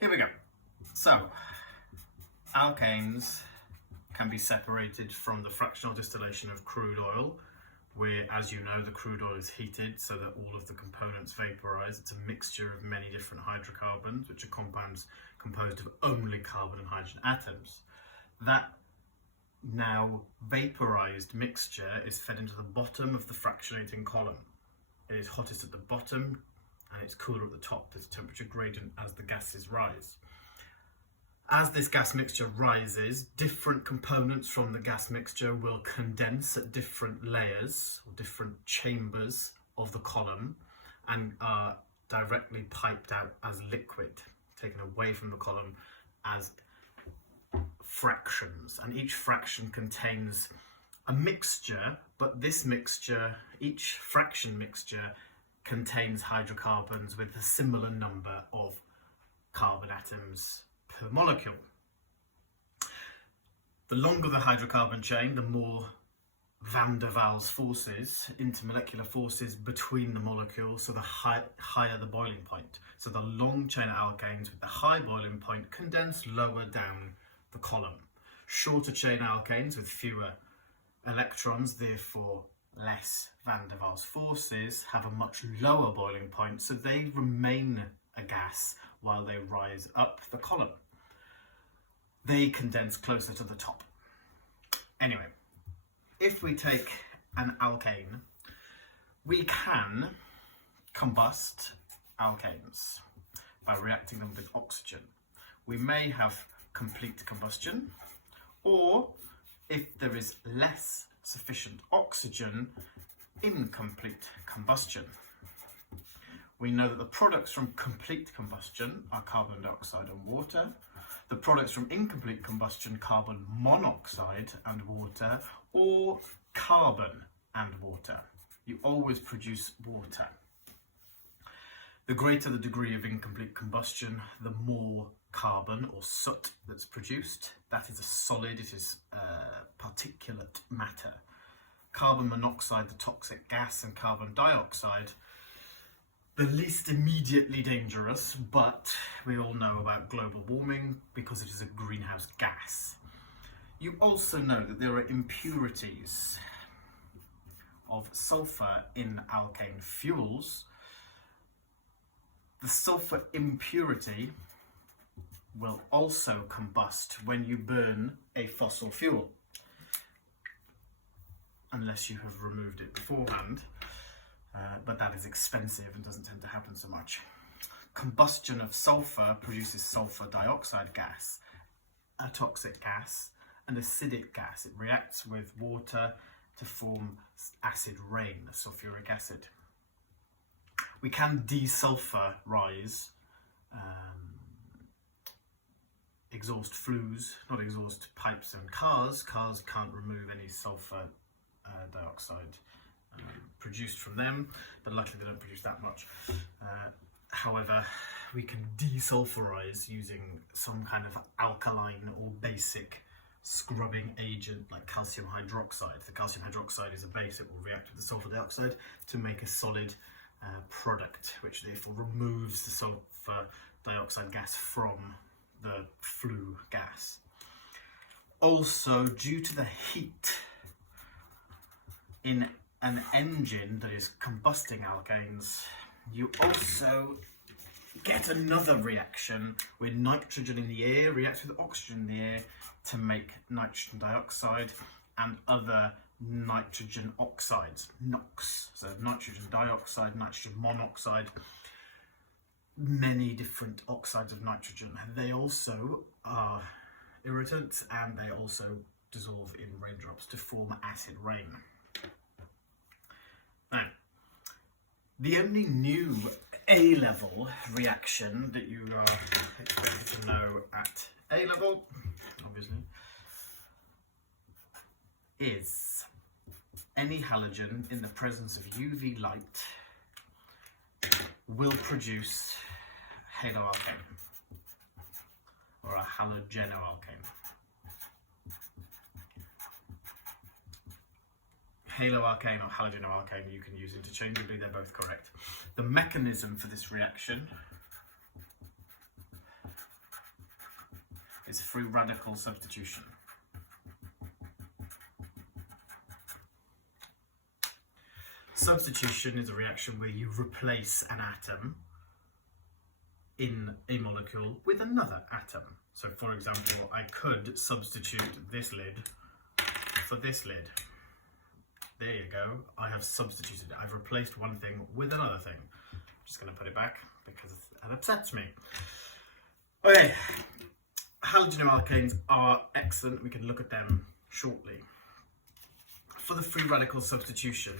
Here we go. So, alkanes can be separated from the fractional distillation of crude oil, where, as you know, the crude oil is heated so that all of the components vaporize. It's a mixture of many different hydrocarbons, which are compounds composed of only carbon and hydrogen atoms. That now vaporized mixture is fed into the bottom of the fractionating column. It is hottest at the bottom and it's cooler at the top. There's a temperature gradient as the gases rise. As this gas mixture rises, different components from the gas mixture will condense at different layers or different chambers of the column and are directly piped out as liquid, taken away from the column as fractions. And each fraction contains a mixture, but this mixture, each fraction mixture, contains hydrocarbons with a similar number of carbon atoms per molecule. The longer the hydrocarbon chain, the more van der Waals forces, intermolecular forces between the molecules, so the higher the boiling point. So the long chain alkanes with the high boiling point condense lower down the column. Shorter chain alkanes with fewer electrons, therefore less van der Waals forces, have a much lower boiling point, so they remain a gas while they rise up the column. They condense closer to the top. Anyway, if we take an alkane, we can combust alkanes by reacting them with oxygen. We may have complete combustion, or if there is less sufficient oxygen, incomplete combustion. We know that the products from complete combustion are carbon dioxide and water. The products from incomplete combustion, carbon monoxide and water, or carbon and water. You always produce water. The greater the degree of incomplete combustion, the more carbon or soot that's produced. That is a solid, it is particulate matter. Carbon monoxide, the toxic gas, and carbon dioxide, the least immediately dangerous, but we all know about global warming because it is a greenhouse gas. You also know that there are impurities of sulfur in alkane fuels. The sulfur impurity will also combust when you burn a fossil fuel, unless you have removed it beforehand. But that is expensive and doesn't tend to happen so much. Combustion of sulfur produces sulfur dioxide gas, a toxic gas, an acidic gas. It reacts with water to form acid rain, sulfuric acid. We can desulfurize exhaust flues, not exhaust pipes and cars. Cars can't remove any sulfur dioxide produced from them, but luckily they don't produce that much. However, we can desulfurize using some kind of alkaline or basic scrubbing agent like calcium hydroxide. The calcium hydroxide is a base that will react with the sulfur dioxide to make a solid product, which therefore removes the sulfur dioxide gas from the flue gas. Also, due to the heat in an engine that is combusting alkanes, you also get another reaction where nitrogen in the air reacts with oxygen in the air to make nitrogen dioxide and other nitrogen oxides, NOx. So nitrogen dioxide, nitrogen monoxide, many different oxides of nitrogen. They also are irritants and they also dissolve in raindrops to form acid rain. Now, the only new A-level reaction that you are expected to know at A-level, obviously, is any halogen in the presence of UV light will produce haloalkane or a halogenoalkane. Haloalkane or halogenoalkane you can use interchangeably, they're both correct. The mechanism for this reaction is free radical substitution. Substitution is a reaction where you replace an atom in a molecule with another atom. So for example, I could substitute this lid for this lid. There you go, I have substituted it. I've replaced one thing with another thing. I'm just going to put it back because it upsets me. Okay, halogenoalkanes are excellent. We can look at them shortly. For the free radical substitution,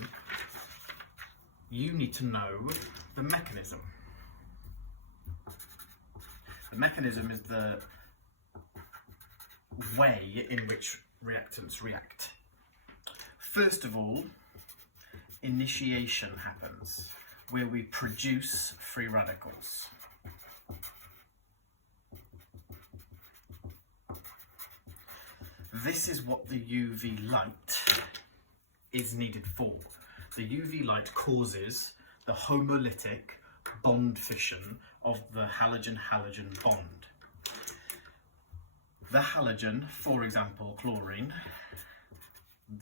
you need to know the mechanism. The mechanism is the way in which reactants react. First of all, initiation happens, where we produce free radicals. This is what the UV light is needed for. The UV light causes the homolytic bond fission of the halogen-halogen bond. The halogen, for example chlorine,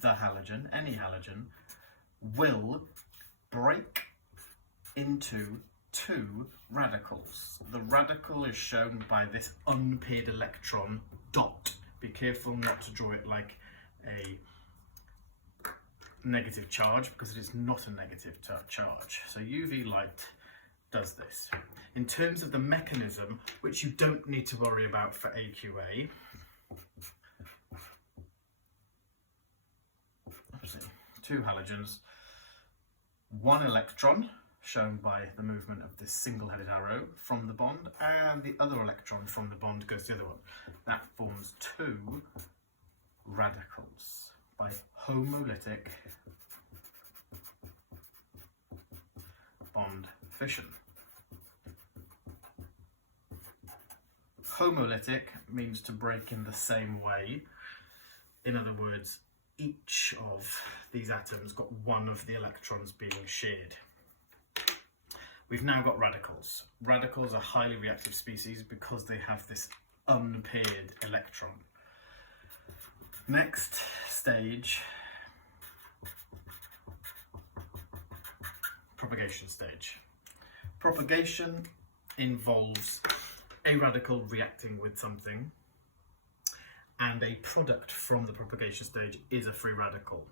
the halogen, any halogen, will break into two radicals. The radical is shown by this unpaired electron dot. Be careful not to draw it like a negative charge, because it is not a negative charge. So UV light does this. In terms of the mechanism, which you don't need to worry about for AQA, two halogens, one electron shown by the movement of this single-headed arrow from the bond, and the other electron from the bond goes to the other one. That forms two radicals by homolytic bond fission. Homolytic means to break in the same way. In other words, each of these atoms got one of the electrons being shared. We've now got radicals. Radicals are highly reactive species because they have this unpaired electron. Next stage, propagation stage. Propagation involves a radical reacting with something, and a product from the propagation stage is a free radical.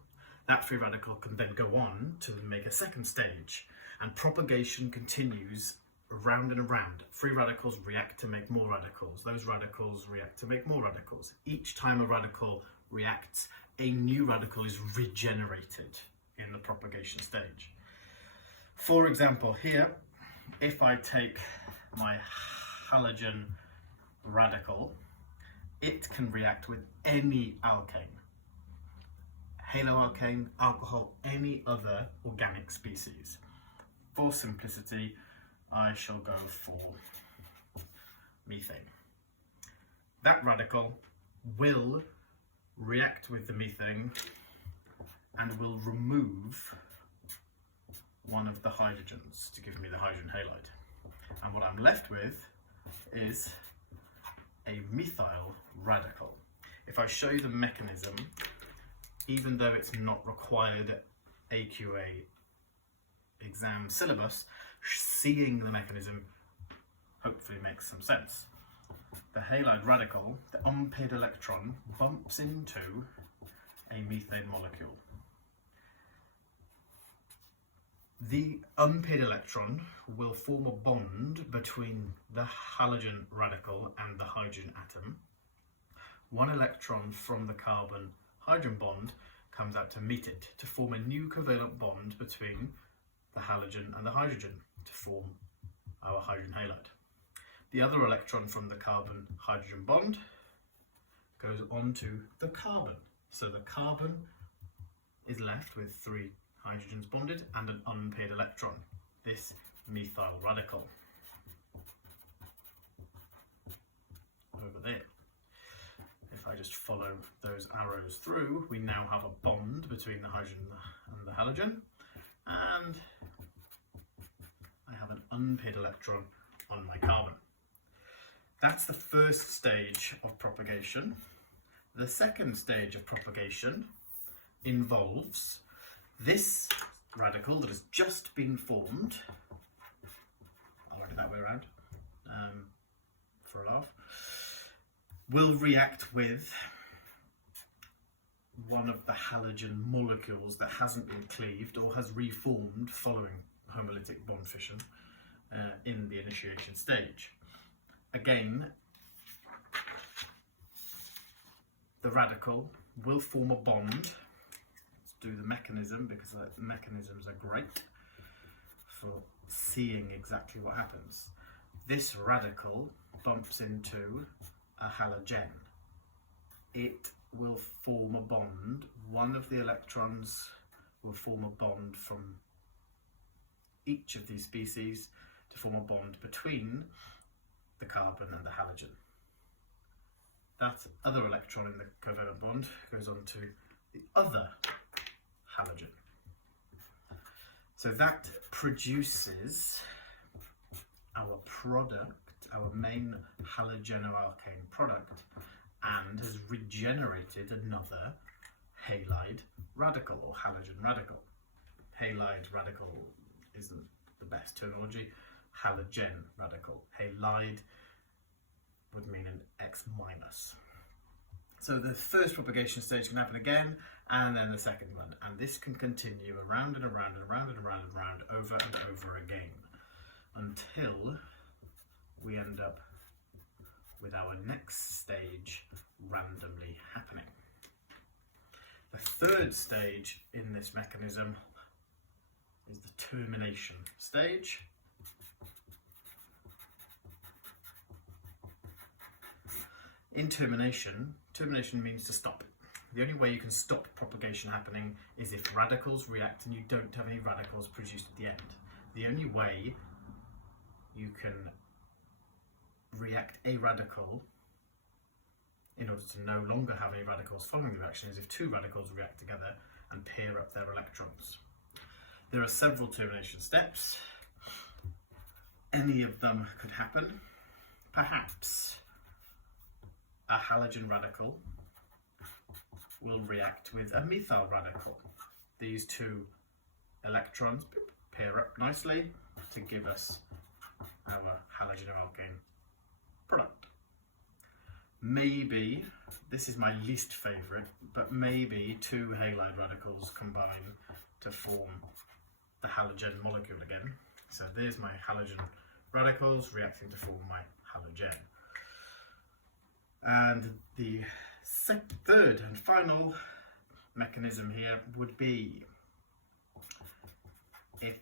That free radical can then go on to make a second stage, and propagation continues around and around. Free radicals react to make more radicals. Those radicals react to make more radicals. Each time a radical reacts, a new radical is regenerated in the propagation stage. For example, here, if I take my halogen radical, it can react with any alkane, haloalkane, alcohol, any other organic species. For simplicity, I shall go for methane. That radical will react with the methane and will remove one of the hydrogens to give me the hydrogen halide. And what I'm left with is a methyl radical. If I show you the mechanism, even though it's not required AQA exam syllabus, seeing the mechanism hopefully makes some sense. The halide radical, the unpaired electron, bumps into a methane molecule. The unpaired electron will form a bond between the halogen radical and the hydrogen atom. One electron from the carbon-hydrogen bond comes out to meet it to form a new covalent bond between the halogen and the hydrogen to form our hydrogen halide. The other electron from the carbon-hydrogen bond goes onto the carbon. So the carbon is left with three hydrogens bonded and an unpaired electron, this methyl radical. Over there. If I just follow those arrows through, we now have a bond between the hydrogen and the halogen, and I have an unpaired electron on my carbon. That's the first stage of propagation. The second stage of propagation involves this radical that has just been formed. I'll write it that way around for a laugh. Will react with one of the halogen molecules that hasn't been cleaved or has reformed following homolytic bond fission in the initiation stage. Again, the radical will form a bond. Let's do the mechanism, because the mechanisms are great for seeing exactly what happens. This radical bumps into a halogen. It will form a bond. One of the electrons will form a bond from each of these species to form a bond between the carbon and the halogen. That other electron in the covalent bond goes on to the other halogen. So that produces our product, our main halogenoalkane product, and has regenerated another halide radical or halogen radical. Halide radical isn't the best terminology. Halogen radical. Halide would mean an X minus. So the first propagation stage can happen again, and then the second one. And this can continue around and around and around and around and around, over and over again, until we end up with our next stage randomly happening. The third stage in this mechanism is the termination stage. In termination means to stop. The only way you can stop propagation happening is if radicals react and you don't have any radicals produced at the end. The only way you can react a radical in order to no longer have any radicals following the reaction is if two radicals react together and pair up their electrons. There are several termination steps. Any of them could happen. Perhaps a halogen radical will react with a methyl radical. These two electrons pair up nicely to give us our halogenoalkane product. Maybe, this is my least favourite, but maybe two halide radicals combine to form the halogen molecule again. So there's my halogen radicals reacting to form my halogen. And the third and final mechanism here would be if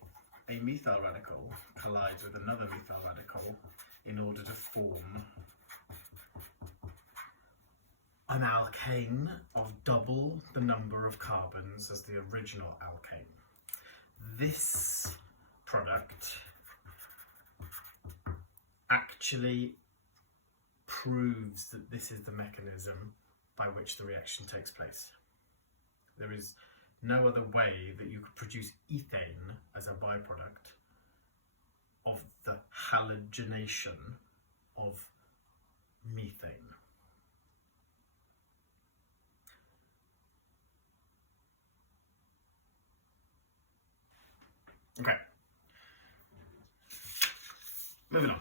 a methyl radical collides with another methyl radical in order to form an alkane of double the number of carbons as the original alkane. This product actually proves that this is the mechanism by which the reaction takes place. There is no other way that you could produce ethane as a byproduct of the halogenation of methane. Okay, moving on.